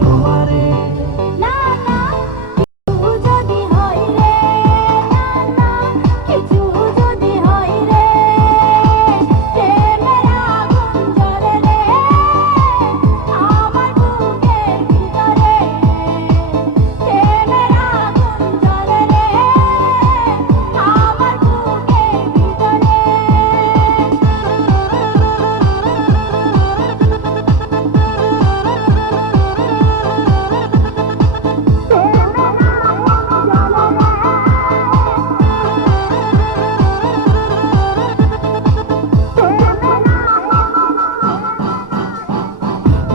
তোমারে। না না কিছু যদি হয় রে, না না কিছু যদি হয় রে, প্রেমের আগুন জ্বলে রে আমার বুকের ভিতরে, প্রেমের আগুন জ্বলে রে আমার বুকের ভিতরে।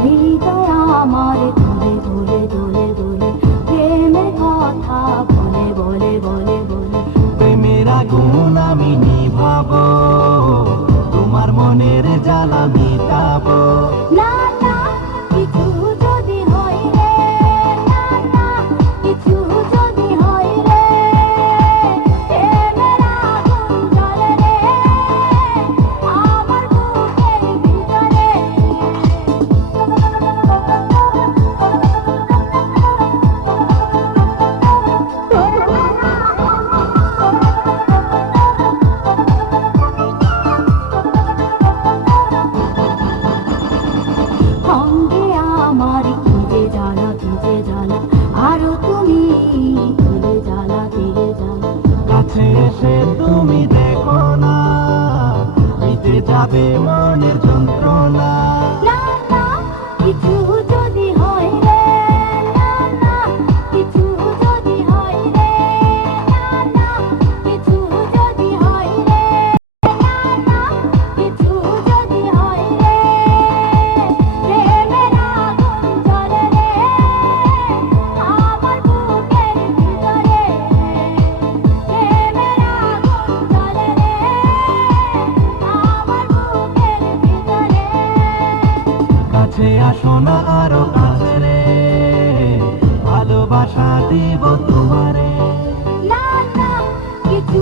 হৃদয় আমার দোলে দোলে দোলে দোলে, প্রেমের কথা বলে বলে বলে বলে। প্রেমের আগুন আমি নিভাবো, তোমার মনের জ্বালা মিটাবো। না না কিছু যদি হয় রে, না না কিছু যদি হয় রে, প্রেমের আগুন জ্বলে রে আমার বুকের ভিতরে। সঙ্গে আমার কি যে জ্বালা, আরো তুমি দিলে জ্বালা দিলে জ্বালা। কাছে এসে তুমি দেখো না, মিটে যাবে মনের যন্ত্রণা। না না কিছু যদি হয় রে, না না কিছু যদি হয় রে, না না কিছু যদি হয় রে, না না কিছু যদি হয় রে, প্রেমের আগুন জ্বলে রে আমার বুকের ভিতরে, প্রেমের আগুন জ্বলে রে আমার বুকের ভিতরে। কাছে আসো না আরো কাছে রে, ভালোবাসা দিব তোমারে। না না কিছু